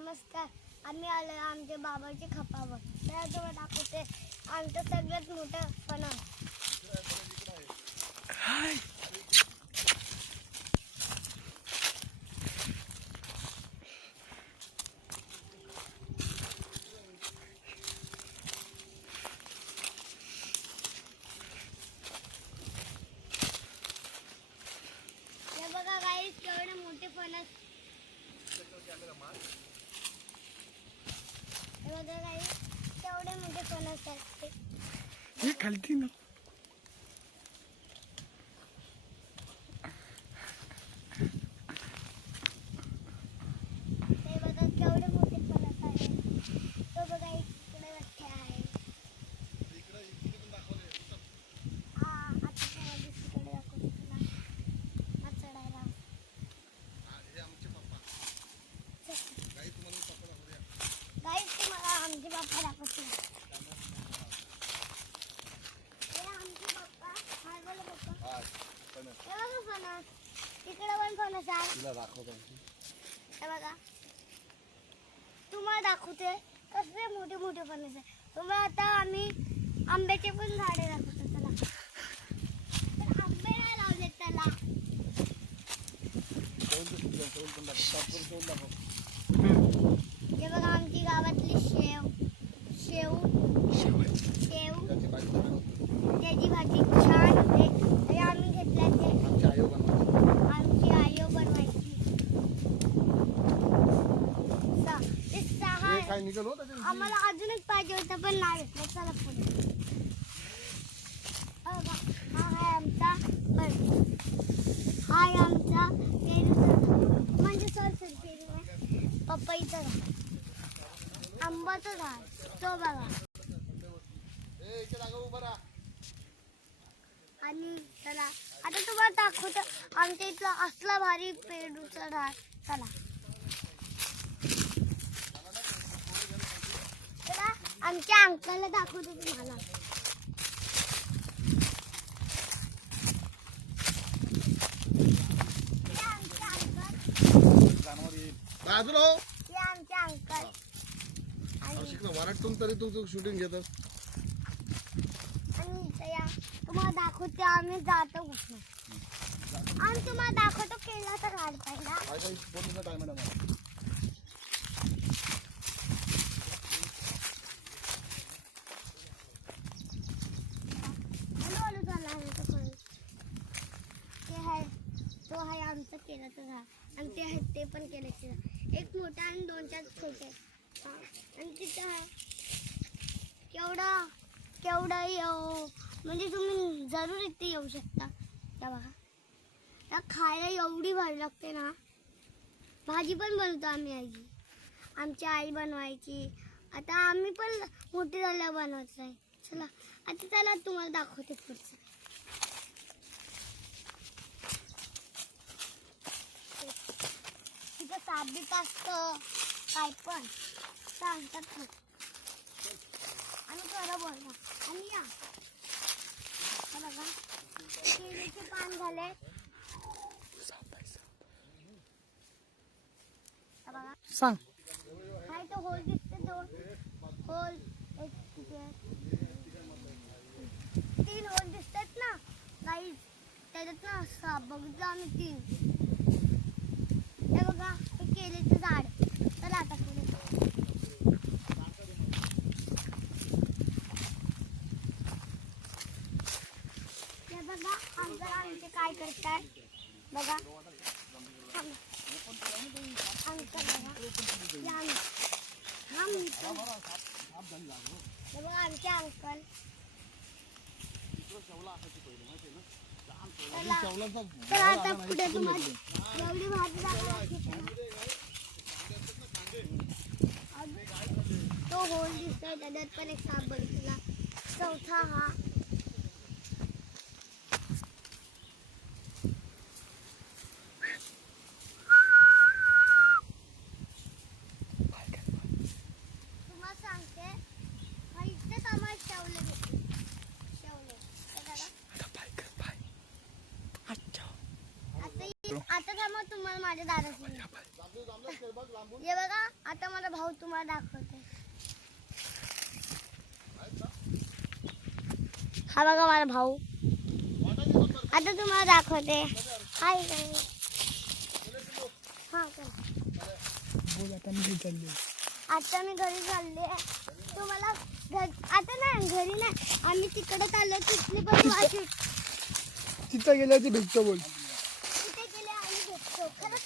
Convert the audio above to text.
नमस्कार. आम्ही आलो आमच्या बाबाच्या खपावर. त्याजवळ दाखवते आमचं सगळ्यात मोठं फणस. हे बघा गाईस, केवढे मोठे फणस. हे बघा गाईस, केवढे मोठे फणस आहेत. हे खालती ना. हे बघा केवढे मोठे फणस आहेत. तो बघा इकडे रस्ते आहे. आता तुम्हाला दुसरीकडे दाखवते तुला. हा चढायला. गाईस, तुम्हाला आमचे पप्पा दाखवते. हे आमचे पप्पा. हाय बोला पप्पा. हे बघा फणस. तिकडे पण फणस आहे. हे बघा, तुम्हाला दाखवते कसले मोठे मोठे फणस आहे. तुम्हाला आता आम्ही आंब्याचे पण झाडे दाखवतो. चला, पण आंबे नाही लावलेत त्याला. हे बघा आमची गावातली शेव त्याची भाजी छान होते. आणि आम्ही घेतल्या ते आमची आयो बनवायची. ते सहा आम्हाला अजून एक पाहिजे होतं पण नाही भेटलं. चला पुढे. बघा, हा आहे आमचा पेरूचा झाड. म्हणजे सॉरी पेरू आहे, पपईचं झाड, आंबाचं झाड. तो बघा. आणि चला आता तुम्हाला दाखवतो आमच्या इथलं असला भारी पेरूचं झाड. चला, आमच्या अंकलला दाखवतो तुम्हाला. हे आमचे अंकल आणि वराटून तरी तू शूटिंग घेतो. तुम्हाला दाखवते आम्ही जातो कुठे. आणि तुम्हाला दाखवतो केळाचं झाड पहिला. तो आहे आमचं केळाचं झाड. आणि ते आहेत ते पण केळाचे झाड. एक मोठा आणि 2-4 छोटे. आणि तिथं केवढा म्हणजे तुम्ही जरूर इथे येऊ शकता. त्या बघा, त्या खायला एवढी भारी लागते ना. भाजी पण बनवतो आम्ही. आमची आई बनवायची. आता आम्ही पण मोठी झाल्यावर बनवायचं आहे. चला आता चला तुम्हाला दाखवते पुढचं. तिथं साबीत असतं काय पण सांगतात ना. आणि खरं बोलणार. आणि या बघा, केळीचे पान झाले. बघा, सांग. हाय तो होल दिसते. 2 होल, 3 होल दिसतात ना गाईस. त्याच्यात ना साप बघितलं आम्ही 3. हे बघा, हे केळीचं झाड. चला आता पुढे. बघा आमचे काय करतात. बघा अंकल. बघा आमचे अंकल. तर आता पुढे तुम्हाला एवढी भाजी दाखवायची. तो होल दिसतोय त्याच्यात पण एक साप बघितला. 4था हा. आता थांबा तुम्हाला माझ्या दादाची हे बघा आता मला भाऊ तुम्हाला दाखवते. हा बघा माझा भाऊ. आता तुम्हाला दाखवते. हाय काय हा काय बोल आता मी चालले. आता मी घरी चालले. तुम्हाला आता नाही घरी नाही आम्ही तिकडे चाललो. तिथली पण वाशी तिथं गेल्याची भेटतो बोल.